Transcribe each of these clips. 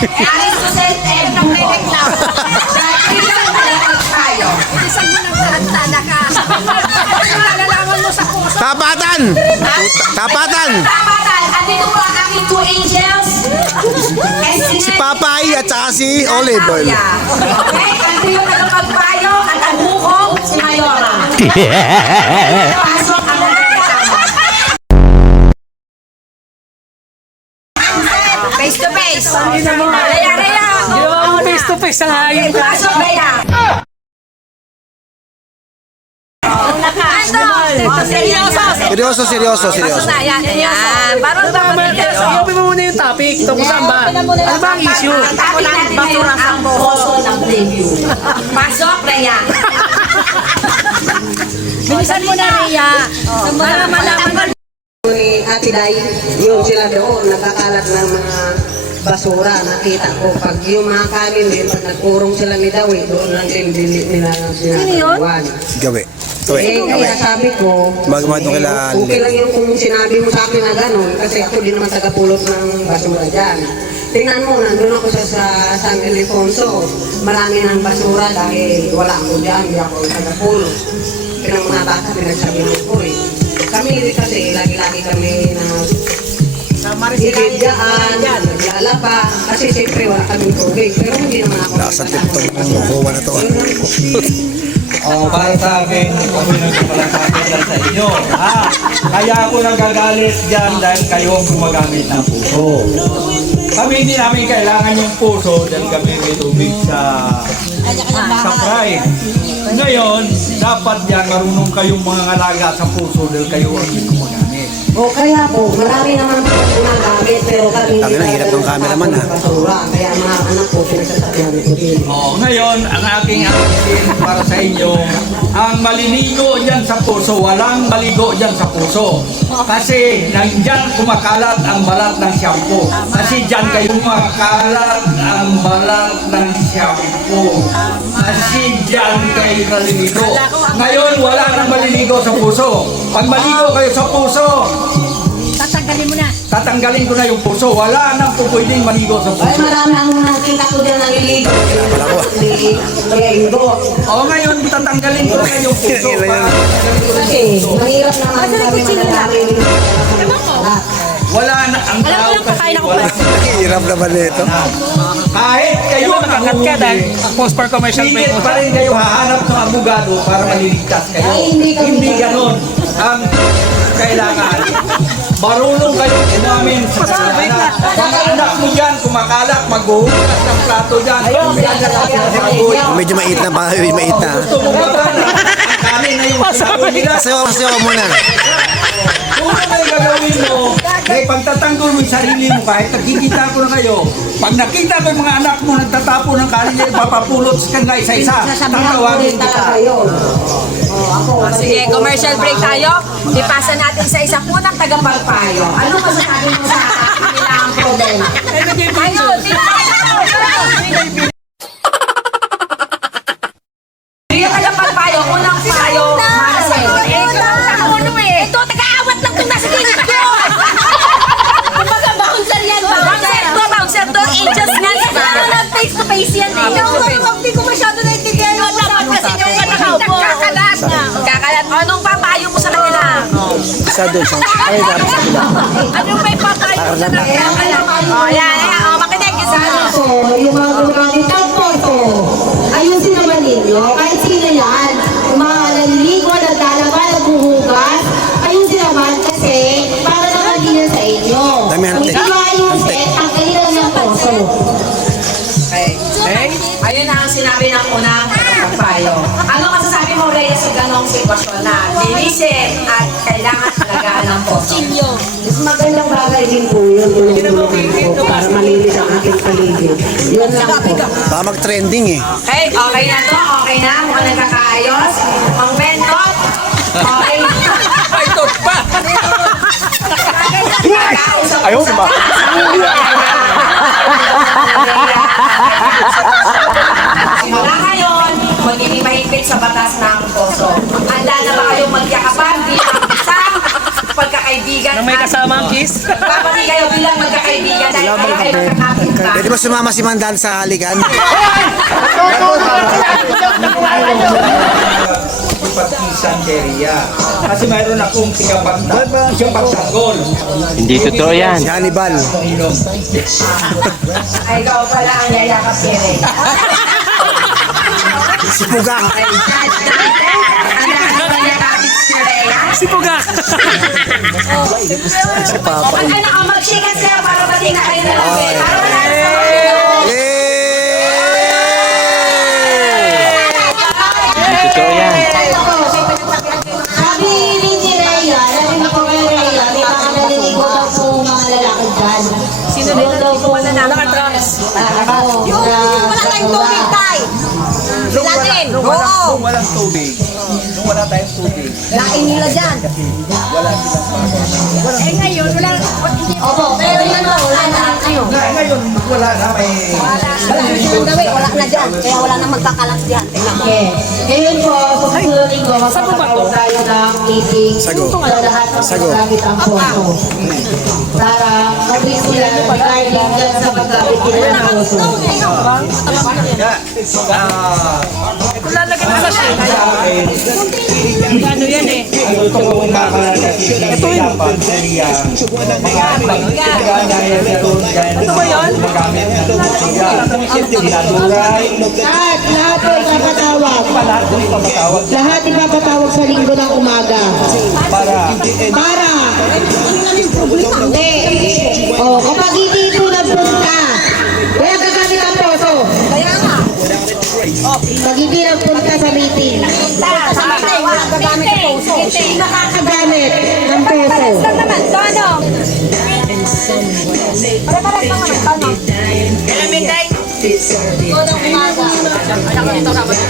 Alis ko sa Tapatan! Tapatan! Tapatan! Andito po ang aming two angels. Si Papay at saka si Olive Oil. Okay, andito na ang pagpayo at ang bukong si Mayora. Pasok ang face to face. Raya, Raya. Ginawa mo face to face ang hayop ka. Pasok, Raya. Seryoso, seryoso, seryoso. Ayan, ayan. Parang Sabi mo muna yung topic. Tungkol saan ba? Ano ba ang issue? basura sa boso ng preview. Pasok, Raya. Bilisan mo na, Rhea. Para malaman mo. Ni Ate Day, yun sila doon, nagkakalat ng mga basura. Nakita ko, pag yung mga kanin din, pag nagpurong sila ni Dawi, doon lang din nila sinagawan. Gawi. Eh, kaya sabi ko, Magmahal doon kila okay lang yung kung sinabi mo sa akin na gano'n, kasi ako din naman tagapulot ng basura dyan. Tingnan mo, nandun ako sa San Ildefonso. Marami ng basura dahil wala ako dyan, hindi ako tagapulot. Pinang mga bata, pinagsabihan ko eh. Kami kasi, lagi-lagi kami na ibidyaan, naglalaba, kasi siyempre wala kaming tubig. Pero hindi naman ako. Nasa TikTok ang kukuha na to. Para sa akin, ako nagpapalasakit lang sa inyo. Kaya ako nagagalit dyan dahil kayo ang gumagamit ng puso. Kami hindi namin kailangan yung puso dahil kami may tubig sa pride. Ngayon, dapat yan marunong kayong mga ngalaga sa puso dahil kayo ang gumagamit. O kaya po, marami naman po gumagamit, pero kami Tangina, hirap ng cameraman, ha? basura. Kaya mga anak po, pinagsasabihan ko din. Ngayon, ang aking akin para sa inyo, ang maliligo dyan sa puso, walang maligo dyan sa puso. Kasi nandyan kumakalat ang balat ng shampoo. Kasi dyan kayo kumakalat ang balat ng shampoo. Kasi dyan kayo naliligo. Ngayon, wala nang maliligo sa puso. Pag maligo kayo sa puso, Tatanggalin mo na. tatanggalin ko na yung puso. Wala nang pupwedeng maligo sa Ay, puso. marami ang nakita ko dyan naliligo. Kaya Indo. Ngayon, tatanggalin ko na yung puso. Kasi, mahirap naman kami magkakaroon. Wala na ang Alam tao mo lang, kakain ako wala. Hirap naman nito. Kahit kayo Nakakat ka dahil post for commercial break pingit mo. pa rin kayo hahanap ng abogado para maliligtas kayo. Ay, hindi ganon. Ang kailangan, marunong kayo umamin sa kasalanan. Mga anak mo dyan, kumakalat, maghuhugas ng plato dyan. Medyo mait na ba? Medyo mait na. Gusto mo ba ba na ang kanin na yung sinabi nila? Sayaw muna. Kung ano yung gagawin mo, may pagtatanggol mo yung sarili mo kahit nakikita ko na kayo. Pag nakita ko yung mga anak mo nagtatapon ng kanin nila, papapulot sa kanila isa-isa. Tatawagin kita. Sige, commercial break tayo. Ipasa natin sa isa po ng tagapagpayo. Ano masasabi mo sa kanilang problema? Ayun, yung tagapagpayo, unang payo, para sa iyo. Ito, taga-awat lang itong nasa gilid ko. Kumbaga, bouncer yan. Bouncer to, angels nga ba? Face to face yan eh. Hindi ko masyado naintindihan yung dapat kasi yung nakaupo. Kakalat. Anong papayo mo sa kanila? Isa doon. Ay, dapat sa bila. Anong may papayo mo sa kanila? Oh, yan. Oh, makinig. So, yung mga gumamit ng photo, ayusin naman ninyo, kahit sino yan, yung mga naliligo, naglalaba, naghuhugas, ayusin naman kasi para naman din yan sa inyo. Dami hantik. Kung ayusin, ang kanilang ng photo. Okay. Ayun na ang sinabi ng unang papayo. Ano masasabi mo, Rhea, sa ganong sitwasyon na linisin at kailangan alagaan ng poso? Mas magandang bagay din po yun, tulong-tulungan ko para malinis ang aking paligid. Yun lang po. Baka mag-trending eh. Okay, okay na to, okay na, mukhang nagkakaayos. Ang bentot, okay. Ay, ito pa! Ayaw, diba? Simula ngayon, magiging mahigpit sa batas ng poso. Handa na ba kayong magyakapan bilang isang pagkakaibigan? Nang may kasama ang kiss? Babati kayo bilang magkakaibigan dahil kayo ay magkakapit Pwede ba sumama si Mandan sa halikan? Santeria. Kasi mayroon akong tigapagtanggol. Hindi totoo yan. Si Hannibal. Ay, ikaw pala ang yayakap kere. Si Pugak. Ang yayakapit si Rhea. Si Pugak. Si Papa. Ay, naka, mag-shikas kayo para pati na kayo na lang. Ay. Para wala na sa Hindi totoo yan. Sabi ni Rhea, narinig ko kay Rhea, may mga naliligo daw po mga lalaki dyan. Sino din daw po na Nakatrans. Yung wala tayong tubig, tay. Sila din. Oo. Walang tubig. Nung wala tayong tubig. Lain nila dyan. Eh ngayon, wala. Opo, pero yun o, wala na. Ayun. Ngayon, wala na. May... Wala na dyan. Kaya wala na magkakalat dyan. Tingnan mo. Okay. Ngayon po, sa susunod linggo, magkakaroon tayo ng meeting Sago. sa lahat ng Sago. paggamit ang poso. Para mag-brief nila regarding dyan sa paggamit nila ng poso. Kung lalagyan mo sa shade, ano yan eh. Ito po ito yun. Ano ba yan? Lahat po ipapatawag. Lahat ipapatawag sa linggo ng umaga. Para. Hindi. O, kapag hindi po nagpunta, wala gagamit ang poso. Kaya nga. Pag hindi nagpunta sa meeting, Sa meeting, wala gagamit ng poso. hindi makakagamit ng poso. Lang naman, Tono. Pare-pares lang naman, Tono. Linggo ng umaga.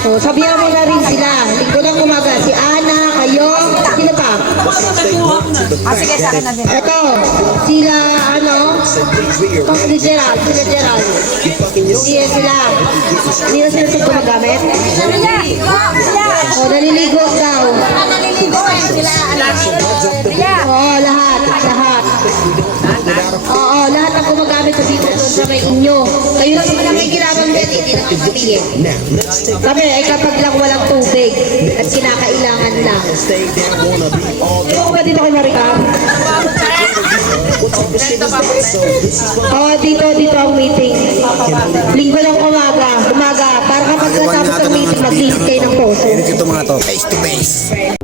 So, sabihan mo na rin sila. Linggo ng umaga, si Ana, kayo, sino pa? Sige, sa akin na din. Ito, sila, si Gerald, sila Gerald. Sila. Hindi na sila sa gumagamit. Sila. O, naliligo daw. Sila naliligo eh. Sila. Sila. Oo, lahat. Oo, lahat ang gumagamit sa dito doon sa may inyo. Kayo lang naman ang may ginabang dyan, hindi naman kami eh. Kami ay kapag lang walang tubig at kinakailangan lang. Ewan ko ba dito kay Maricam? Oo, dito ang meeting. Linggo ng umaga, para kapag kasama sa meeting, mag-list kayo ng poso. Ito mga to. Face to face.